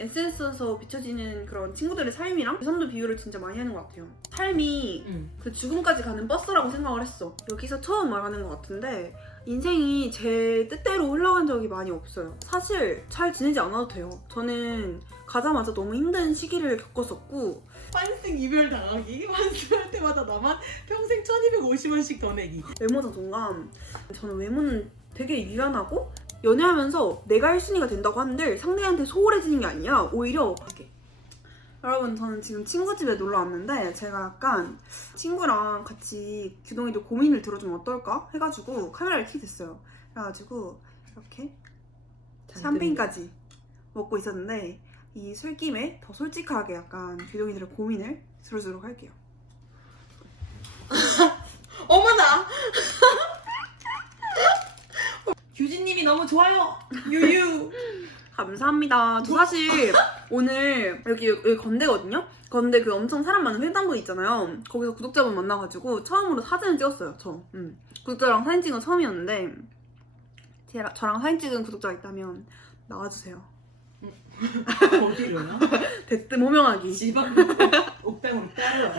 SNS에서 비춰지는 그런 친구들의 삶이랑 제3도 비유를 진짜 많이 하는 것 같아요. 삶이 응. 그 죽음까지 가는 버스라고 생각을 했어. 여기서 처음 말하는 것 같은데 인생이 제 뜻대로 흘러간 적이 많이 없어요. 사실 잘 지내지 않아도 돼요. 저는 가자마자 너무 힘든 시기를 겪었었고 환승 이별 당하기 환승할 때마다 나만 평생 1250원씩 더 내기 외모 자존감. 저는 외모는 되게 유연하고 연애하면서 내가 1순위가 된다고 하는데 상대한테 소홀해지는 게 아니라 오히려 이렇게. 여러분 저는 지금 친구 집에 놀러 왔는데 제가 약간 친구랑 같이 규동이도 고민을 들어주면 어떨까 해가지고 카메라를 켜게 됐어요. 그래가지고 이렇게 샴페인까지 먹고 있었는데 이 술김에 더 솔직하게 약간 규동이들의 고민을 들어주도록 할게요. 어머나 규진님이 너무 좋아요 유유 감사합니다. 저 사실 오늘 여기, 여기 건대거든요? 건대 그 엄청 사람 많은 횡단보도 있잖아요. 거기서 구독자분 만나가지고 처음으로 사진을 찍었어요, 저. 음. 구독자랑 사진 찍은 건 처음이었는데 제가, 저랑 사진 찍은 구독자가 있다면 나와주세요. 어디로요? 대뜸 호명하기. 지방 옥당으로 따라와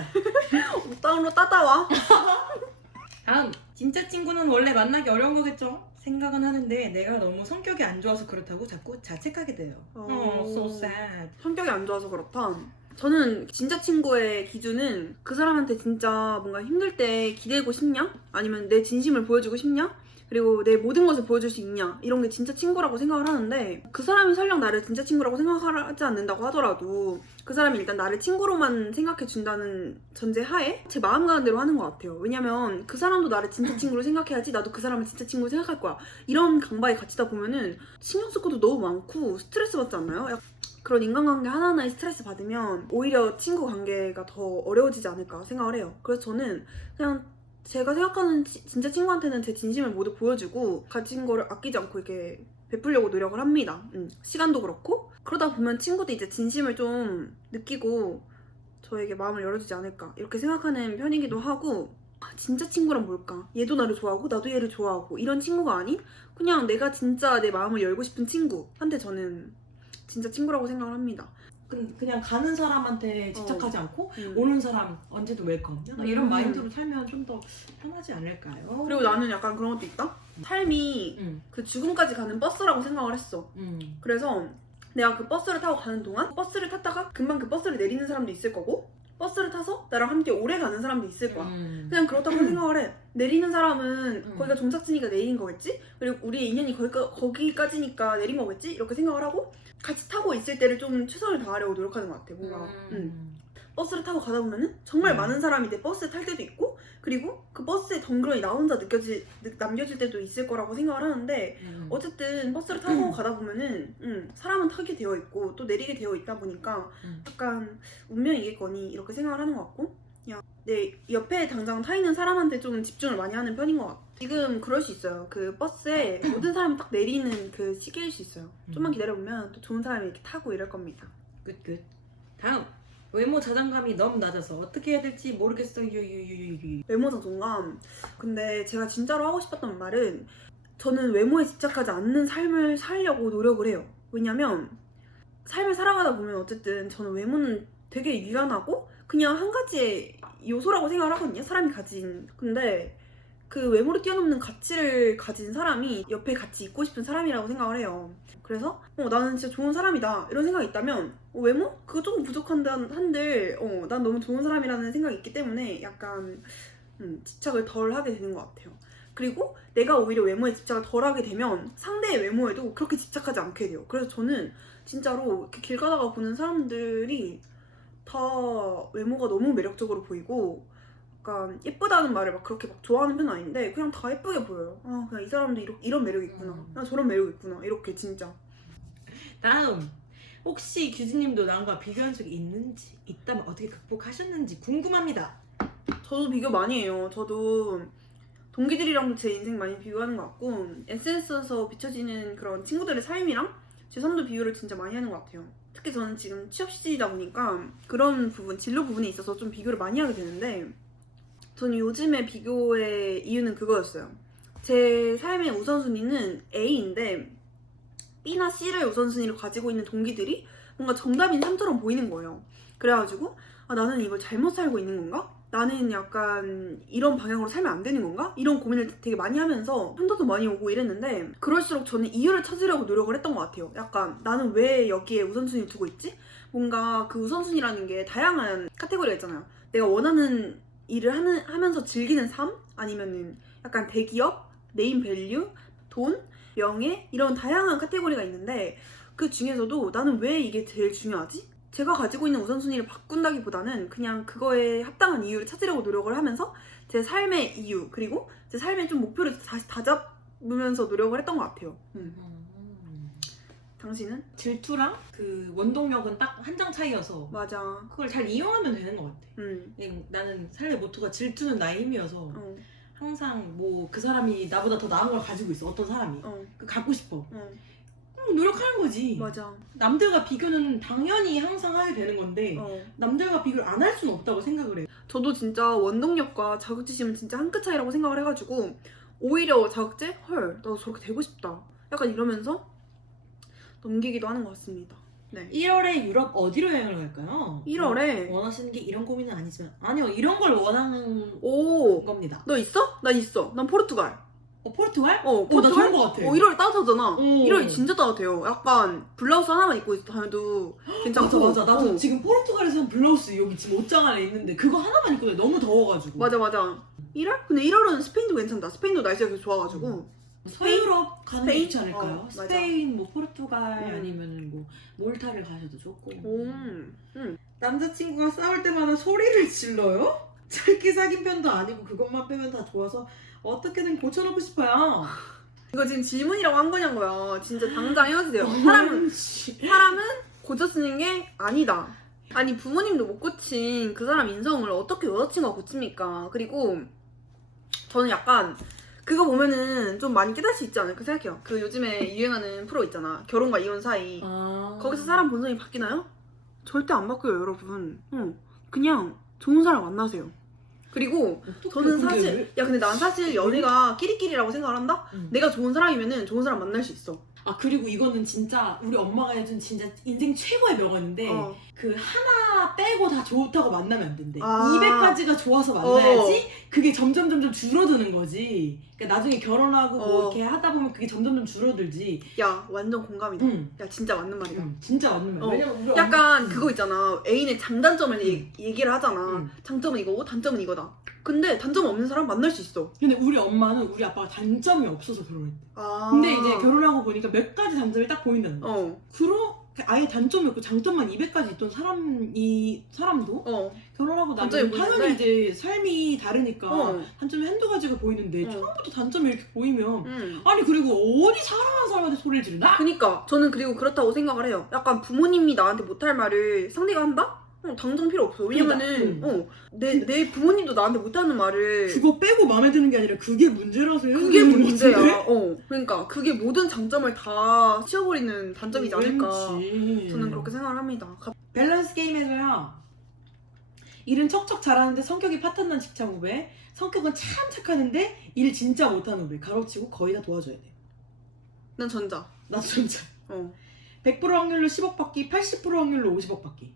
옥당으로 따다와. 다음 진짜 친구는 원래 만나기 어려운 거겠죠? 생각은 하는데 내가 너무 성격이 안 좋아서 그렇다고 자꾸 자책하게 돼요. 어. 어, so sad. 성격이 안 좋아서 그렇다. 저는 진짜 친구의 기준은 그 사람한테 진짜 뭔가 힘들 때 기대고 싶냐? 아니면 내 진심을 보여주고 싶냐? 그리고 내 모든 것을 보여줄 수 있냐? 이런 게 진짜 친구라고 생각을 하는데 그 사람이 설령 나를 진짜 친구라고 생각하지 않는다고 하더라도 그 사람이 일단 나를 친구로만 생각해 준다는 전제 하에 제 마음 가는 대로 하는 것 같아요. 왜냐면 그 사람도 나를 진짜 친구로 생각해야지 나도 그 사람을 진짜 친구로 생각할 거야. 이런 강박에 갇히다 보면은 신경 쓸 것도 너무 많고 스트레스 받지 않나요? 그런 인간관계 하나하나에 스트레스 받으면 오히려 친구 관계가 더 어려워지지 않을까 생각을 해요. 그래서 저는 그냥 제가 생각하는 치- 진짜 친구한테는 제 진심을 모두 보여주고 가진 거를 아끼지 않고 이렇게 베풀려고 노력을 합니다. 음, 시간도 그렇고 그러다 보면 친구도 이제 진심을 좀 느끼고 저에게 마음을 열어주지 않을까 이렇게 생각하는 편이기도 하고 아, 진짜 친구란 뭘까? 얘도 나를 좋아하고 나도 얘를 좋아하고 이런 친구가 아닌 그냥 내가 진짜 내 마음을 열고 싶은 친구한테 저는 진짜 친구라고 생각을 합니다. 그- 그냥 가는 사람한테 집착하지 않고 음. 오는 사람 언제도 웰컴 약간 이런 음. 마인드로 살면 좀 더 편하지 않을까요? 그리고 나는 약간 그런 것도 있다. 삶이 응, 그 죽음까지 가는 버스라고 생각을 했어. 응. 그래서 내가 그 버스를 타고 가는 동안 버스를 탔다가 금방 그 버스를 내리는 사람도 있을 거고 버스를 타서 나랑 함께 오래 가는 사람도 있을 거야. 음. 그냥 그렇다고 생각을 해. 내리는 사람은 음. 거기가 종착지니까 내린 거겠지? 그리고 우리의 인연이 거기까, 거기까지니까 내린 거겠지? 이렇게 생각을 하고 같이 타고 있을 때를 좀 최선을 다하려고 노력하는 것 같아. 뭔가 음. 음. 버스를 타고 가다 보면은 정말 음. 많은 사람이 내 버스에 탈 때도 있고 그리고 그 버스에 덩그러니 나 혼자 느껴지, 느- 남겨질 때도 있을 거라고 생각을 하는데 음. 어쨌든 버스를 타고 가다 보면은 음, 사람은 타게 되어 있고 또 내리게 되어 있다 보니까 음. 약간 운명이겠거니 이렇게 생각을 하는 것 같고 그냥 내 옆에 당장 타 있는 사람한테 좀 집중을 많이 하는 편인 것 같아 지금 그럴 수 있어요 그 버스에 모든 사람이 딱 내리는 그 시기일 수 있어요 좀만 음. 기다려 보면 또 좋은 사람이 이렇게 타고 이럴 겁니다 끝끝. 다음 외모 자존감이 너무 낮아서 어떻게 해야 될지 모르겠어 유유유유유. 외모 자존감. 근데 제가 진짜로 하고 싶었던 말은 저는 외모에 집착하지 않는 삶을 살려고 노력을 해요. 왜냐면 삶을 살아가다 보면 어쨌든 저는 외모는 되게 유연하고 그냥 한 가지의 요소라고 생각을 하거든요. 사람이 가진. 근데 그 외모를 뛰어넘는 가치를 가진 사람이 옆에 같이 있고 싶은 사람이라고 생각을 해요. 그래서 어, 나는 진짜 좋은 사람이다 이런 생각이 있다면 어, 외모? 그거 조금 부족한데 한들 어, 난 너무 좋은 사람이라는 생각이 있기 때문에 약간 음, 집착을 덜 하게 되는 것 같아요. 그리고 내가 오히려 외모에 집착을 덜 하게 되면 상대의 외모에도 그렇게 집착하지 않게 돼요. 그래서 저는 진짜로 이렇게 길 가다가 보는 사람들이 다 외모가 너무 매력적으로 보이고 약간 예쁘다는 말을 막 그렇게 막 좋아하는 편은 아닌데 그냥 다 예쁘게 보여요. 아 그냥 이 사람도 이런, 이런 매력이 있구나. 음. 나 저런 매력이 있구나. 이렇게 진짜. 다음 혹시 규진님도 나과 비교한 적이 있는지 있다면 어떻게 극복하셨는지 궁금합니다. 저도 비교 많이 해요. 저도 동기들이랑도 제 인생 많이 비교하는 것 같고 SNS에서 비춰지는 그런 친구들의 삶이랑 제 삶도 비교를 진짜 많이 하는 것 같아요. 특히 저는 지금 취업 시즌이다 보니까 그런 부분, 진로 부분에 있어서 좀 비교를 많이 하게 되는데 저는 요즘에 비교의 이유는 그거였어요. 제 삶의 우선순위는 A인데 B나 C를 우선순위로 가지고 있는 동기들이 뭔가 정답인 삶처럼 보이는 거예요. 그래가지고 아, 나는 이걸 잘못 살고 있는 건가? 나는 약간 이런 방향으로 살면 안 되는 건가? 이런 고민을 되게 많이 하면서 현타도 많이 오고 이랬는데 그럴수록 저는 이유를 찾으려고 노력을 했던 것 같아요. 약간 나는 왜 여기에 우선순위를 두고 있지? 뭔가 그 우선순위라는 게 다양한 카테고리가 있잖아요. 내가 원하는 일을 하는, 하면서 즐기는 삶? 아니면은 약간 대기업, 네임 밸류, 돈, 명예 이런 다양한 카테고리가 있는데 그 중에서도 나는 왜 이게 제일 중요하지? 제가 가지고 있는 우선순위를 바꾼다기보다는 그냥 그거에 합당한 이유를 찾으려고 노력을 하면서 제 삶의 이유 그리고 제 삶의 좀 목표를 다시 다잡으면서 노력을 했던 것 같아요. 음. 음. 당신은? 질투랑 그 원동력은 딱 한 장 차이여서 맞아. 그걸 잘 이용하면 되는 것 같아. 음. 그냥 나는 삶의 모토가 질투는 나의 힘이어서 어. 항상 뭐 그 사람이 나보다 더 나은 걸 가지고 있어 어떤 사람이 어. 그 갖고 싶어 어. 그럼 노력하는 거지 맞아. 남들과 비교는 당연히 항상 하게 되는 건데 어. 남들과 비교를 안 할 수는 없다고 생각을 해 저도 진짜 원동력과 자격지심은 진짜 한 끗 차이라고 생각을 해가지고 오히려 자격지? 헐, 나도 저렇게 되고 싶다. 약간 이러면서 넘기기도 하는 것 같습니다. 네. 1월에 유럽 어디로 여행을 갈까요? 1월에 원하시는 게 이런 고민은 아니지만 아니요 이런 걸 원하는 오, 겁니다 너 있어? 나 있어. 난 포르투갈. 어 포르투갈? 어, 포르투갈? 좋은 거 같아 어, 1월 따뜻하잖아. 어. 1월 진짜 따뜻해요. 약간 블라우스 하나만 입고 맞아 괜찮고. 맞아 나도 어. 지금 포르투갈에서 산 블라우스 여기 지금 옷장 안에 있는데 그거 하나만 입고 너무 더워가지고 맞아 맞아. 1월? 근데 1월은 스페인도 괜찮다. 스페인도 날씨가 계속 좋아가지고. 서유럽 가는 게 스페인? 좋지 않을까요? 어, 맞아. 스페인, 뭐 포르투갈 음. 아니면은 뭐 몰타를 가셔도 좋고. 음. 음. 남자친구가 싸울 때마다 소리를 질러요? 짧게 사귄 편도 아니고 그것만 빼면 다 좋아서 어떻게든 고쳐놓고 싶어요. 이거 지금 질문이라고 한 거냐고요. 진짜 당장 헤어지세요. 사람은 사람은 고쳐 쓰는 게 아니다. 아니 부모님도 못 고친 그 사람 인성을 어떻게 여자친구가 고칩니까? 그리고 저는 약간 그거 보면은 좀 많이 깨달을 수 있지 않을까 생각해요. 그 요즘에 유행하는 프로 있잖아. 결혼과 이혼 사이. 아... 거기서 사람 본성이 바뀌나요? 절대 안 바뀌어요, 여러분. 응. 그냥 좋은 사람 만나세요. 그리고 어떡해, 저는 사실 왜- 야 근데 난 사실 연애가 끼리끼리라고 생각을 한다. 음. 내가 좋은 사람이면은 좋은 사람 만날 수 있어. 아 그리고 이거는 진짜 우리 엄마가 해준 진짜 인생 최고의 명언인데 어. 그 하나 빼고 다 좋다고 만나면 안 된대. 아. 200가지가 좋아서 만나야지 그게 점점 점점 줄어드는 거지. 그러니까 나중에 결혼하고 뭐 어. 이렇게 하다 보면 그게 점점 점 줄어들지. 야 완전 공감이다. 응. 야 진짜 맞는 말이다. 응, 진짜 맞는 말. 어. 왜냐면 우리 약간 엄마- 그거 있잖아. 애인의 장단점을 음. 얘- 얘기를 하잖아. 음. 장점은 이거고 단점은 이거다. 근데 단점 없는 사람 만날 수 있어. 근데 우리 엄마는 우리 아빠가 단점이 없어서 결혼했대. 아. 근데 이제 결혼하고 보니까 몇 가지 단점이 딱 보인다는 거야. 어. 그러 아예 단점이 없고 장점만 200가지 있던 사람이 사람도 어. 결혼하고 단점이 나면 당연히 보이는데? 이제 삶이 다르니까 어. 단점이 한두 가지가 보이는데 어. 처음부터 단점이 이렇게 보이면 음. 아니 그리고 어디 사랑하는 사람한테 소리를 지르나? 그니까 저는 그리고 그렇다고 생각을 해요. 약간 부모님이 나한테 못할 말을 상대가 한다? 어, 당장 필요 없어. 왜냐면은 그러니까, 어, 내, 내 부모님도 나한테 못하는 말을 그거 빼고 마음에 드는 게 아니라 그게 문제라서요? 그게 문제야. 어. 그러니까 그게 모든 장점을 다 씌워버리는 단점이지 않을까. 왠지. 저는 그렇게 생각을 합니다. 가- 밸런스 게임에서요. 일은 척척 잘하는데 성격이 파탄난 직장 후배. 성격은 참 착하는데 일 진짜 못하는 후배. 가로치고 거의 다 도와줘야 돼. 난 전자. 나도 진짜. 어. 100% 확률로 10억 받기, 80% 확률로 50억 받기.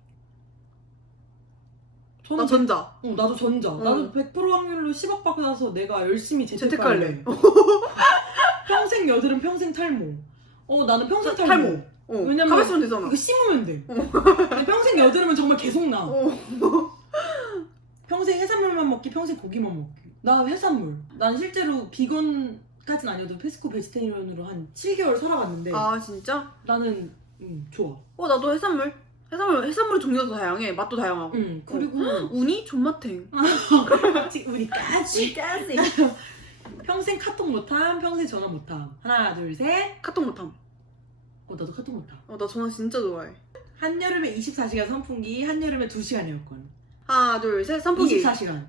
저는 나 전자. 어, 나도 전자. 어. 나도 100% 확률로 10억 받고 나서 내가 열심히. 재택할래. 평생 여드름, 평생 탈모. 어, 나는 평생 탈모. 탈모. 어. 왜냐면 가만 있으면 되잖아. 이거 심으면 돼. 근데 평생 여드름은 정말 계속 나. 어. 평생 해산물만 먹기, 평생 고기만 먹기. 나 해산물. 난 실제로 비건까진 아니어도 페스코 베지테리언으로 한 7개월 살아봤는데 아 진짜? 나는 음, 좋아. 어 나도 해산물. 해산물 해산물 종류도 다양해. 맛도 다양하고. 음, 그리고 우니 존맛탱. 아직 우리까지 까지. 평생 카톡 못함, 평생 전화 못함. 하나, 둘, 셋. 카톡 못함. 어, 나도 카톡 못함. 어 나 전화 진짜 좋아해. 한여름에 24시간 선풍기, 한여름에 2시간 에어컨. 하나 둘셋 선풍기. 24시간.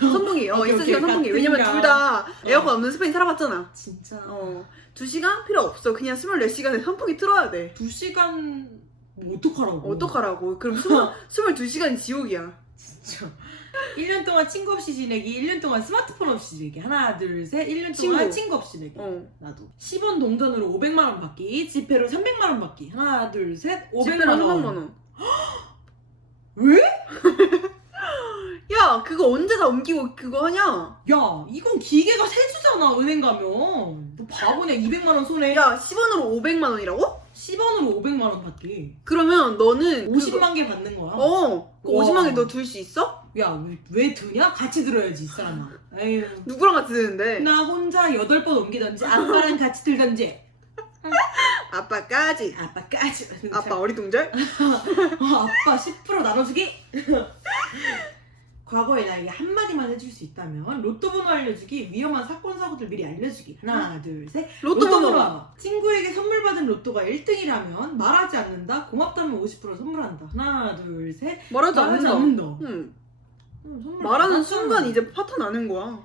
선풍기. 어 오케이, 24시간 오케이. 선풍기. 왜냐면 같은가. 둘 다 에어컨 없는 스페인 살아봤잖아. 진짜. 어. 2시간 필요 없어. 그냥 24시간에 선풍기 틀어야 돼. 2시간 뭐 어떡하라고. 어떡하라고. 그럼 20, 22시간이 지옥이야. 진짜 1년 동안 친구 없이 지내기 1년 동안 스마트폰 없이 지내기 하나 둘 셋 1년 동안 친구. 친구 없이 지내기 어. 나도 10원 동전으로 500만 원 받기 지폐로 300만 원 받기 하나 둘 셋 500만 집회로 300만 원 원. 왜? 야 그거 언제 다 옮기고 그거 하냐? 야 이건 기계가 세주잖아 은행 가면 너 바보냐 200만 원 손해 야 10원으로 500만 원이라고? 10원으로 500만 원 받기 그러면 너는 50만 개 받는 거야 그거, 어. 그 와. 50만 개 너 들 수 있어? 야 왜 왜 드냐? 같이 들어야지 이 사람아 에휴 누구랑 같이 드는데? 나 혼자 8번 옮기던지 아빠랑 같이 들던지 아빠까지. 아빠까지 아빠 어리둥절? 어, 아빠 10% 나눠주기 과거에 나에게 한마디만 해줄 수 있다면 로또 번호 알려주기 위험한 사건 사고들 미리 알려주기 하나 둘셋 로또 번호. 알아. 친구에게 선물 받은 로또가 1등이라면 말하지 않는다 고맙다면 50% 선물한다 하나 둘셋 말하지 않는다. 응. 응, 선물 말하는 받았잖아. 순간 이제 파탄 나는 거야.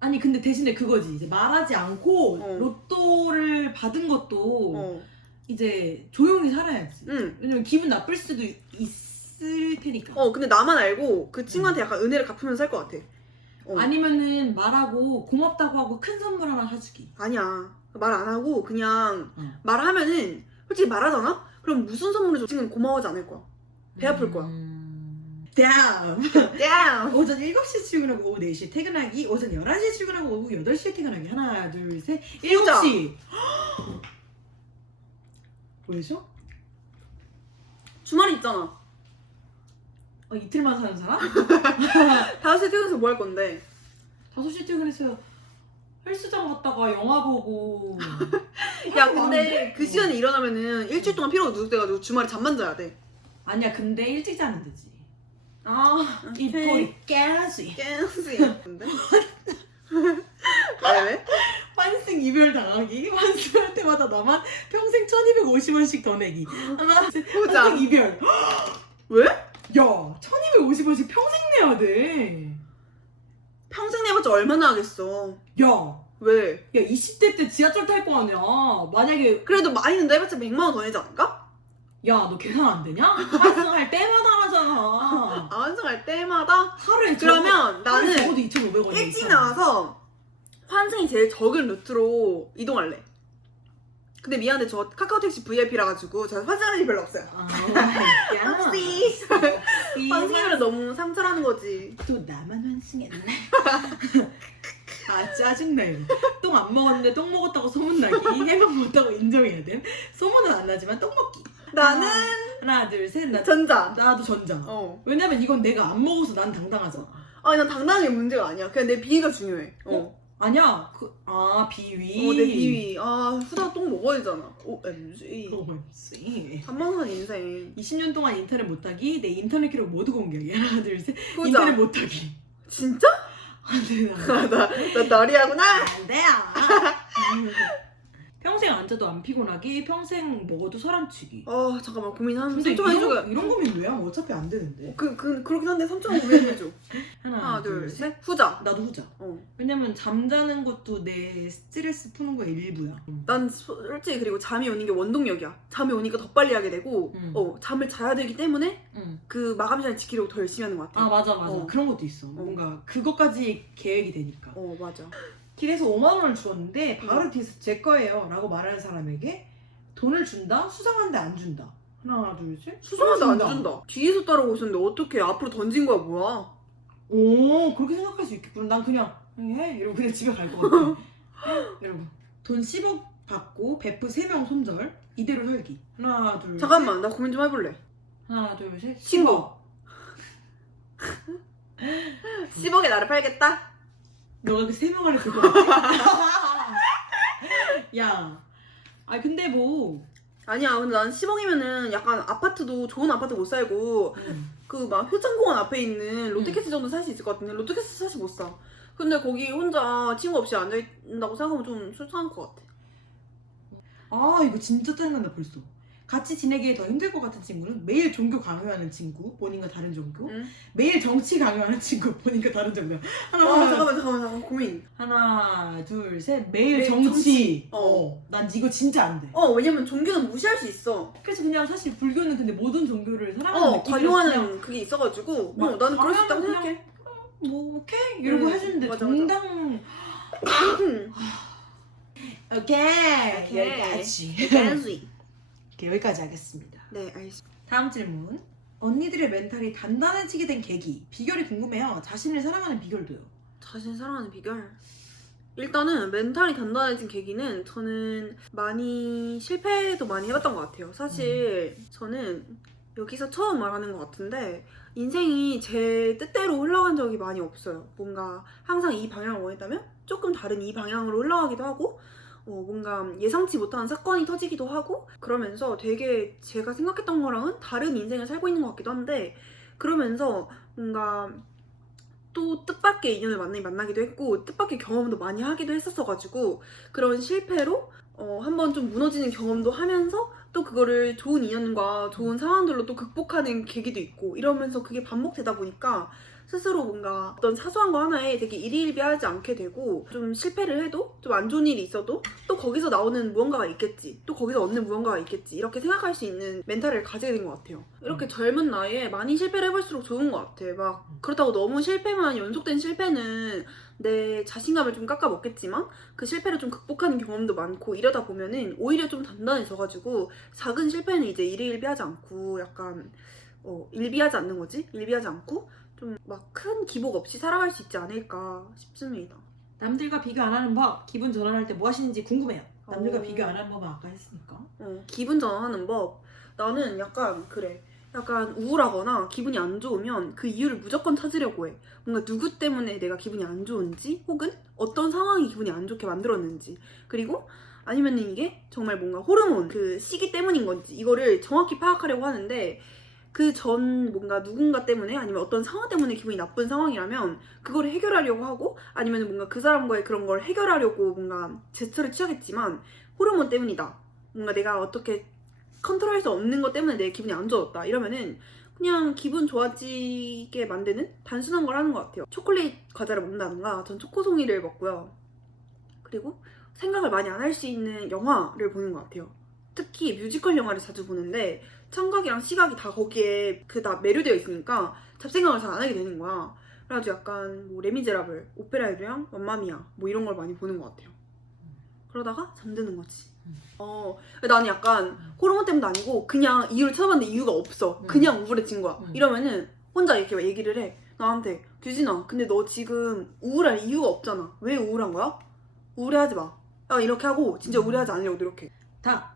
아니 근데 대신에 그거지 이제 말하지 않고 어. 로또를 받은 것도 어. 이제 조용히 살아야지 응. 왜냐면 기분 나쁠 수도 있 을 테니까 어 근데 나만 알고 그 친구한테 약간 은혜를 갚으면서 살 것 같아. 어. 아니면은 말하고 고맙다고 하고 큰 선물 하나 사주기 아니야. 말 안 하고 그냥 어. 말하면은 솔직히 말하잖아? 그럼 무슨 선물을 줘? 친구는 고마워하지 않을 거야. 배 아플 거야. 음... 다음 야! 오전 7시에 출근하고 오후 4시에 퇴근하기 오전 11시에 출근하고 오후 8시에 퇴근하기 하나 둘셋 후자. 7시 왜죠? 주말에 있잖아. 어, 이틀만 사는 사람? 5시에 퇴근해서 뭐 할 건데? 5시에 퇴근해서 헬스장 갔다가 영화 보고 야 아, 근데 그 시간에 일어나면은 일주일 동안 피로가 누적돼가지고 주말에 잠만 자야 돼. 아니야 근데 일찍 자면 되지 아 입꼬리 깨지 깬스 근데? 왜 왜? 환승 이별 당하기 환승할 때마다 나만 평생 1250원씩 더 내기 둘 보자. 환승 이별 왜? 야 1250원씩 평생 내야 돼야 평생 내봤자 얼마나 하겠어. 왜? 야 20대 때 지하철 탈 거 아니야 만약에 그래도 많이 낸다 해봤자 100만 원 더 내지 않을까? 야 너 계산 안 되냐? 환승할 때마다 하잖아 아 환승할 때마다? 하루에 그러면 적어, 하루에 나는 적어도 2,500원 일찍 나와서 환승이 제일 적은 루트로 이동할래. 근데 미안한데 저 카카오 택시 VIP라 가지고 저 환승할 일이 별로 없어요. 아, 혹시 이 환승이면 너무 상처라는 거지. 또 나만 환승했네. 아 짜증나요. 똥 안 먹었는데 똥 먹었다고 소문나기. 해명 못하고 인정해야 돼. 소문은 안 나지만 똥 먹기. 나는 하나 둘 셋. 나 전자. 나도 전자. 어. 왜냐면 이건 내가 안 먹어서 난 당당하잖아. 아니 난 당당한 게 문제가 아니야. 그냥 내 비위가 중요해. 어. 아니야. 그 아 비위. 어, 내 비위. 아, 후다 똥 먹어야 되잖아. OMG. OMC. 한방산 인생. 20년 동안 인터넷 못하기. 내 인터넷 기록 모두 공개하기. 하나 둘 셋. 후자. 인터넷 못하기. 진짜? 안 돼 나. 아, 나, 나 나리하구나. 안 돼요. 평생 앉아도 안 피곤하기, 평생 먹어도 살안치기. 아, 잠깐만. 고민 한 근데 3초만 이런, 해줘야. 이런 거면 왜 하면 어차피 안 되는데. 그, 그, 그렇긴 한데 3초만 고민해줘. 하나, 하나, 둘, 셋. 후자. 나도 후자. 어. 왜냐면 잠자는 것도 내 스트레스 푸는 거의 일부야. 난 솔직히 그리고 잠이 오는 게 원동력이야. 잠이 오니까 더 빨리 하게 되고, 음. 어, 잠을 자야 되기 때문에 응. 그 마감 시간 지키려고 더 열심히 하는 것 같아. 아 맞아 맞아. 어. 그런 것도 있어. 뭔가 그것까지 계획이 되니까. 어, 맞아. 길에서 5만 원을 주었는데 바로 뒤에서 제 거예요 라고 말하는 사람에게 돈을 준다, 수상한데 안 준다. 하나 둘 셋. 수상한데 안 준다. 뒤에서 따라오고 있었는데 어떻게 앞으로 던진 거야, 뭐야? 오 그렇게 생각할 수 있겠구나 난 그냥 해 이러고 그냥 집에 갈 것 같아 이러고 돈 10억 받고 베프 3명 손절 이대로 살기 하나 둘 잠깐만, 나 고민 좀 해볼래. 셋. 하나 둘셋 친구. 10억에 나를 팔겠다? 너가 그 3명 안에 들것 같아 야. 아 근데 뭐. 아니야, 근데 난 10억이면은 약간 아파트도 좋은 아파트 못 살고 음, 그막 효창공원 앞에 있는 롯데캐슬 정도 살 수 있을 것 같은데 롯데캐슬 사실 못 사. 근데 거기 혼자 친구 없이 앉아 있다고 생각하면 좀 속상할 것 같아. 아 이거 진짜 짜증난다 벌써 같이 지내기에 더 힘들 것 같은 친구는 매일 종교 강요하는 친구 본인과 다른 종교 응? 매일 정치 강요하는 친구 본인과 다른 종교 하나 아 잠깐만 잠깐만 잠깐 고민. 하나 둘 셋 매일, 매일 정치, 정치. 어. 난 이거 진짜 안돼 어 왜냐면 종교는 무시할 수 있어. 그래서 그냥 사실 불교는 근데 모든 종교를 사랑하는 어 관용하는 그게 있어가지고 막 어, 나는 그럴 수 있다고 생각해. 그냥 뭐 오케이 이러고 음, 해주는데 맞아, 맞아. 정당 음. 오케이, 오케이. 여기까지 이. 오케이, 여기까지 하겠습니다 네 알겠습니다. 다음 질문 언니들의 멘탈이 단단해지게 된 계기 비결이 궁금해요 자신을 사랑하는 비결도요 자신 사랑하는 비결. 일단은 멘탈이 단단해진 계기는 저는 많이 실패도 많이 해봤던 것 같아요. 사실 저는 여기서 처음 말하는 것 같은데 인생이 제 뜻대로 흘러간 적이 많이 없어요. 뭔가 항상 이 방향을 원했다면 조금 다른 이 방향으로 흘러가기도 하고 어, 뭔가 예상치 못한 사건이 터지기도 하고 그러면서 되게 제가 생각했던 거랑은 다른 인생을 살고 있는 것 같기도 한데 그러면서 뭔가 또 뜻밖의 인연을 만나기 만나기도 했고 뜻밖의 경험도 많이 하기도 했었어가지고 그런 실패로 어, 한번 좀 무너지는 경험도 하면서 또 그거를 좋은 인연과 좋은 상황들로 또 극복하는 계기도 있고 이러면서 그게 반복되다 보니까 스스로 뭔가 어떤 사소한 거 하나에 되게 일희일비하지 않게 되고 좀 실패를 해도 좀 안 좋은 일이 있어도 또 거기서 나오는 무언가가 있겠지 또 거기서 얻는 무언가가 있겠지 이렇게 생각할 수 있는 멘탈을 가지게 된 것 같아요. 이렇게 젊은 나이에 많이 실패를 해볼수록 좋은 것 같아. 막 그렇다고 너무 실패만 연속된 실패는 내 자신감을 좀 깎아먹겠지만 그 실패를 좀 극복하는 경험도 많고 이러다 보면은 오히려 좀 단단해져가지고 작은 실패는 이제 일희일비하지 않고 약간 어, 일비하지 않는 거지? 일비하지 않고 좀 막 큰 기복 없이 살아갈 수 있지 않을까 싶습니다. 남들과 비교 안 하는 법 기분 전환할 때 뭐 하시는지 궁금해요 남들과 어. 비교 안 하는 법은 아까 했으니까 어, 기분 전환하는 법. 나는 약간 그래. 약간 우울하거나 기분이 안 좋으면 그 이유를 무조건 찾으려고 해. 뭔가 누구 때문에 내가 기분이 안 좋은지 혹은 어떤 상황이 기분이 안 좋게 만들었는지 그리고 아니면 이게 정말 뭔가 호르몬 그 시기 때문인 건지 이거를 정확히 파악하려고 하는데 그 전 뭔가 누군가 때문에 아니면 어떤 상황 때문에 기분이 나쁜 상황이라면 그걸 해결하려고 하고 아니면 뭔가 그 사람과의 그런 걸 해결하려고 뭔가 제스처를 취하겠지만 호르몬 때문이다. 뭔가 내가 어떻게 컨트롤할 수 없는 것 때문에 내 기분이 안 좋았다. 이러면은 그냥 기분 좋아지게 만드는 단순한 걸 하는 것 같아요. 초콜릿 과자를 먹는다던가 전 초코송이를 먹고요. 그리고 생각을 많이 안 할 수 있는 영화를 보는 것 같아요. 특히 뮤지컬 영화를 자주 보는데 청각이랑 시각이 다 거기에 그다 매료되어 있으니까 잡생각을 잘 안 하게 되는 거야 그래가지고 약간 뭐 레미제라블, 오페라 유령, 맘마미아 뭐 이런 걸 많이 보는 것 같아요 그러다가 잠드는 거지 음. 어 나는 약간 호르몬 때문도 아니고 그냥 이유를 찾아봤는데 이유가 없어. 음. 그냥 우울해진 거야. 음. 이러면은 혼자 이렇게 막 얘기를 해. 나한테 규진아, 근데 너 지금 우울할 이유가 없잖아. 왜 우울한 거야? 우울해하지 마. 야, 이렇게 하고 진짜 음. 우울해하지 않으려고 노력해. 다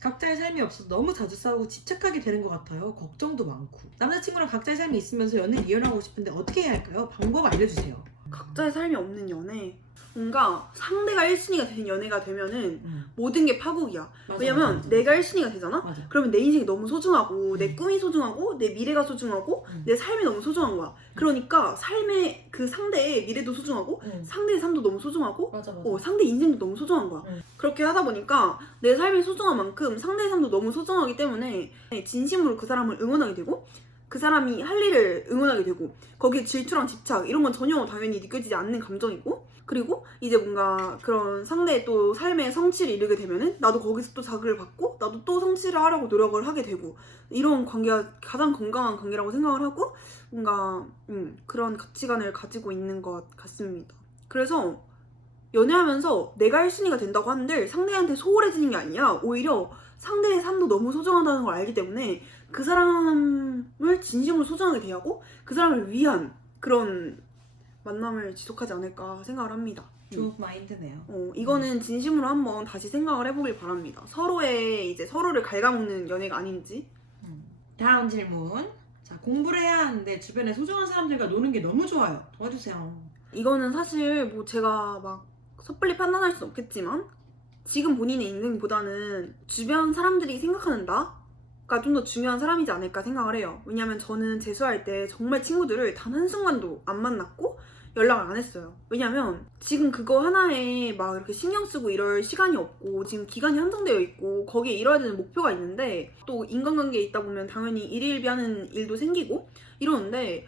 각자의 삶이 없어서 너무 자주 싸우고 집착하게 되는 것 같아요 걱정도 많고 남자친구랑 각자의 삶이 있으면서 연애를 이어나가고 싶은데 어떻게 해야 할까요? 방법 알려주세요 각자의 삶이 없는 연애. 뭔가 상대가 1순위가 되는 연애가 되면은 음, 모든 게 파국이야. 맞아, 왜냐면 맞아, 맞아. 내가 1순위가 되잖아? 맞아 그러면 내 인생이 너무 소중하고 내 음. 꿈이 소중하고 내 미래가 소중하고 음. 내 삶이 너무 소중한 거야. 그러니까 삶의 그 상대의 미래도 소중하고 응. 상대의 삶도 너무 소중하고 맞아 맞아 어, 상대 인생도 너무 소중한 거야. 응. 그렇게 하다 보니까 내 삶이 소중한 만큼 상대의 삶도 너무 소중하기 때문에 진심으로 그 사람을 응원하게 되고 그 사람이 할 일을 응원하게 되고 거기에 질투랑 집착 이런 건 전혀 당연히 느껴지지 않는 감정이고 그리고 이제 뭔가 그런 상대의 또 삶의 성취를 이루게 되면은 나도 거기서 또 자극을 받고 나도 또 성취를 하려고 노력을 하게 되고 이런 관계가 가장 건강한 관계라고 생각을 하고 뭔가 음, 그런 가치관을 가지고 있는 것 같습니다. 그래서 연애하면서 내가 1순위가 된다고 하는데 상대한테 소홀해지는 게 아니라 오히려 상대의 삶도 너무 소중하다는 걸 알기 때문에 그 사람을 진심으로 소중하게 대하고 그 사람을 위한 그런 만남을 지속하지 않을까 생각을 합니다. 좋은 마인드네요 어, 이거는 진심으로 한번 다시 생각을 해보길 바랍니다. 서로의 이제 서로를 갉아먹는 연애가 아닌지. 음. 다음 질문 자 공부를 해야 하는데 주변에 소중한 사람들과 노는 게 너무 좋아요 도와주세요 이거는 사실 뭐 제가 막 섣불리 판단할 수는 없겠지만 지금 본인의 인생보다는 주변 사람들이 생각하는 나 가 좀 더 중요한 사람이지 않을까 생각을 해요. 왜냐면 저는 재수할 때 정말 친구들을 단 한순간도 안 만났고 연락을 안 했어요. 왜냐면 지금 그거 하나에 막 이렇게 신경 쓰고 이럴 시간이 없고 지금 기간이 한정되어 있고 거기에 이뤄야 되는 목표가 있는데 또 인간관계에 있다 보면 당연히 일일비하는 일도 생기고 이러는데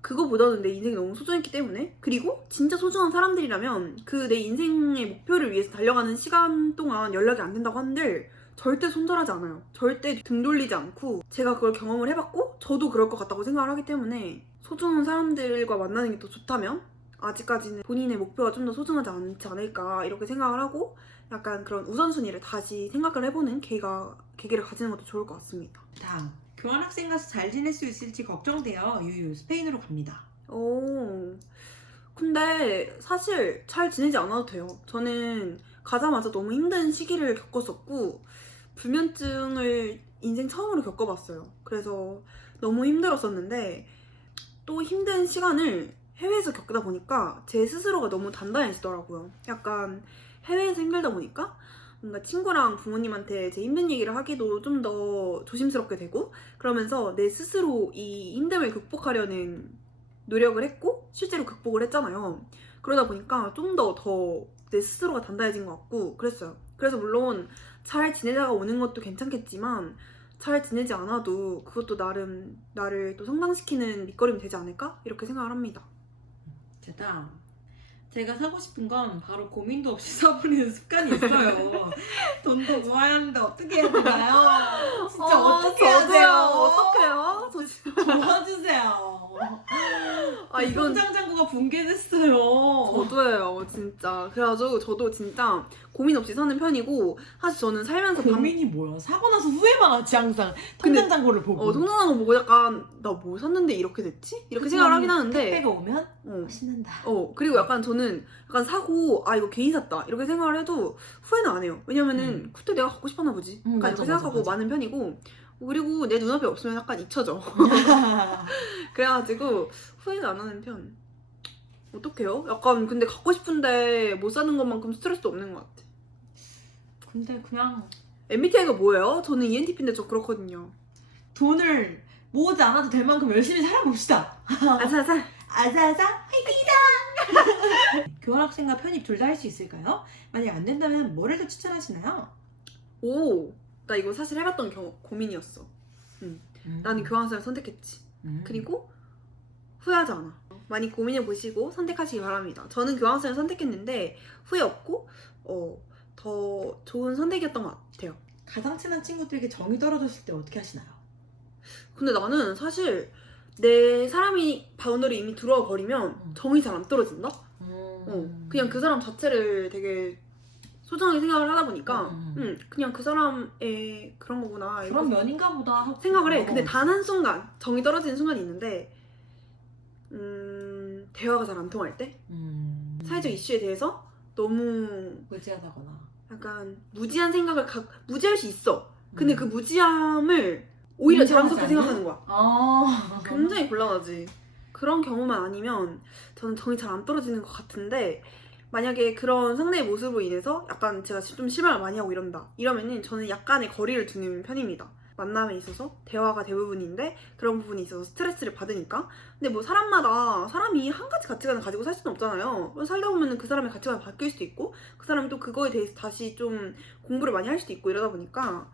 그거보다는 내 인생이 너무 소중했기 때문에 그리고 진짜 소중한 사람들이라면 그 내 인생의 목표를 위해서 달려가는 시간 동안 연락이 안 된다고 한들 절대 손절하지 않아요. 절대 등 돌리지 않고 제가 그걸 경험을 해봤고 저도 그럴 것 같다고 생각을 하기 때문에 소중한 사람들과 만나는 게 더 좋다면 아직까지는 본인의 목표가 좀 더 소중하지 않지 않을까 이렇게 생각을 하고 약간 그런 우선순위를 다시 생각을 해보는 계기가, 계기를 가지는 것도 좋을 것 같습니다. 다음 교환학생 가서 잘 지낼 수 있을지 걱정돼요. 유유 스페인으로 갑니다. 오. 근데 사실 잘 지내지 않아도 돼요. 저는 가자마자 너무 힘든 시기를 겪었었고, 불면증을 인생 처음으로 겪어봤어요. 그래서 너무 힘들었었는데, 또 힘든 시간을 해외에서 겪다 보니까 제 스스로가 너무 단단해지더라고요. 약간 해외에서 힘들다 보니까 뭔가 친구랑 부모님한테 제 힘든 얘기를 하기도 좀 더 조심스럽게 되고, 그러면서 내 스스로 이 힘듦을 극복하려는 노력을 했고 실제로 극복을 했잖아요. 그러다 보니까 좀 더 더 내 스스로가 단단해진 것 같고 그랬어요. 그래서 물론 잘 지내다가 오는 것도 괜찮겠지만 잘 지내지 않아도 그것도 나름 나를 또 성장시키는 밑거름이 되지 않을까 이렇게 생각을 합니다. 자 다음 제가 사고 싶은 건 바로 고민도 없이 사버리는 습관이 있어요. 돈도 모아야 하는데 어떻게 해야 되나요? 진짜 어 떻게 해야 돼요? 어떡해요? 저 진짜 도와주세요. 아 이건 통장 잔고가 붕괴됐어요. 저도예요 진짜. 그래가지고 저도 진짜 고민 없이 사는 편이고 사실 저는 살면서 밥- 고민이 뭐야? 사고 나서 후회만 하지 항상 근데- 통장 잔고를 보고. 어, 통장난 거 보고 약간 나뭐 샀는데 이렇게 됐지? 이렇게 생각을 하긴 하는데 택배가 오면 어. 신난다. 어 그리고 약간 저는 약간 사고 아 이거 괜히 샀다 이렇게 생각을 해도 후회는 안 해요 왜냐면은 음. 그때 내가 갖고 싶었나 보지 음, 약간 맞아, 이렇게 생각하고 맞아, 맞아. 많은 편이고 그리고 내 눈앞에 없으면 약간 잊혀져 그래가지고 후회는 안 하는 편 어떡해요? 약간 근데 갖고 싶은데 못 사는 것만큼 스트레스도 없는 것 같아 근데 그냥 MBTI가 뭐예요? 저는 ENTP인데 저 그렇거든요 돈을 모으지 않아도 될 만큼 열심히 살아봅시다. 아사사 아자아자 화이팅이다! 교환학생과 편입 둘 다 할 수 있을까요? 만약 안 된다면 뭐를 더 추천하시나요? 오! 나 이거 사실 해봤던 겨, 고민이었어 나는 교환학생을 선택했지 음. 그리고 후회하지 않아. 많이 고민해 보시고 선택하시기 바랍니다. 저는 교환학생을 선택했는데 후회 없고 어, 더 좋은 선택이었던 것 같아요. 가장 친한 친구들에게 정이 떨어졌을 때 어떻게 하시나요? 근데 나는 사실 내 사람이 바운더리 이미 들어와 버리면 음. 정이 잘 안 떨어진다. 어, 그냥 그 사람 자체를 되게 소중하게 생각을 하다 보니까 음. 음, 그냥 그 사람의 그런 거구나 이렇게 그런 면인가 보다 하고 생각을 해. 어. 근데 단 한 순간 정이 떨어지는 순간이 있는데 음, 대화가 잘 안 통할 때 음. 사회적 이슈에 대해서 너무 무지하다거나 약간 무지한 생각을 가, 무지할 수 있어. 근데 음. 그 무지함을 오히려 인정하지 자랑스럽게 않는? 생각하는 거야. 아 굉장히 곤란하지. 그런 경우만 아니면 저는 정이 잘 안 떨어지는 것 같은데 만약에 그런 상대의 모습으로 인해서 약간 제가 좀 실망을 많이 하고 이런다. 이러면은 저는 약간의 거리를 두는 편입니다. 만남에 있어서 대화가 대부분인데 그런 부분이 있어서 스트레스를 받으니까. 근데 뭐 사람마다 사람이 한 가지 가치관을 가지고 살 수는 없잖아요. 살다 보면은 그 사람의 가치관이 바뀔 수도 있고 그 사람이 또 그거에 대해서 다시 좀 공부를 많이 할 수도 있고 이러다 보니까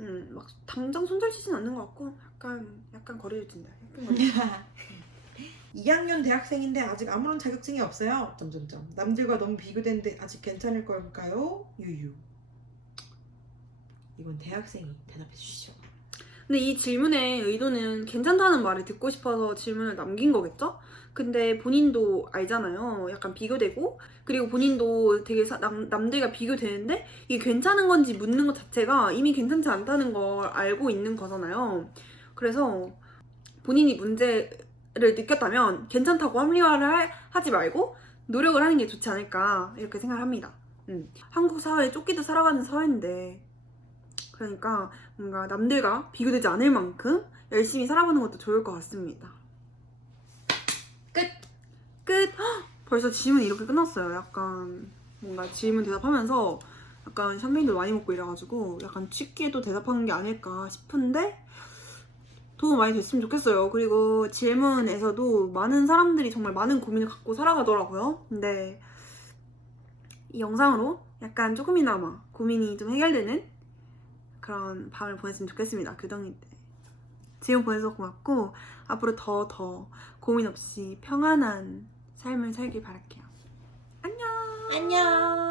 음, 막 당장 손절 치진 않는 것 같고 약간 약간 거리를 둔다. 약간 거리를 2학년 대학생인데 아직 아무런 자격증이 없어요. 점점점. 남들과 너무 비교되는데 아직 괜찮을 걸까요? 유유. 이건 대학생이 대답해 주시죠. 근데 이 질문의 의도는 괜찮다는 말을 듣고 싶어서 질문을 남긴 거겠죠? 근데 본인도 알잖아요. 약간 비교되고 그리고 본인도 되게 사- 남, 남들과 비교되는데 이게 괜찮은 건지 묻는 것 자체가 이미 괜찮지 않다는 걸 알고 있는 거잖아요. 그래서 본인이 문제 를 느꼈다면 괜찮다고 합리화를 할- 하지 말고 노력을 하는 게 좋지 않을까 이렇게 생각을 합니다. 음. 한국 사회에 쫓기듯 살아가는 사회인데 그러니까 뭔가 남들과 비교되지 않을 만큼 열심히 살아보는 것도 좋을 것 같습니다. 끝! 끝! 헉! 벌써 질문이 이렇게 끝났어요. 약간 뭔가 질문 대답하면서 약간 샴페인도 많이 먹고 이래가지고 약간 취기에도 대답하는 게 아닐까 싶은데 도움 많이 됐으면 좋겠어요. 그리고 질문에서도 많은 사람들이 정말 많은 고민을 갖고 살아가더라고요. 근데 이 영상으로 약간 조금이나마 고민이 좀 해결되는 그런 밤을 보냈으면 좋겠습니다. 교정이 때. 지금 보내서 고맙고 앞으로 더더 고민 없이 평안한 삶을 살길 바랄게요. 안녕. 안녕.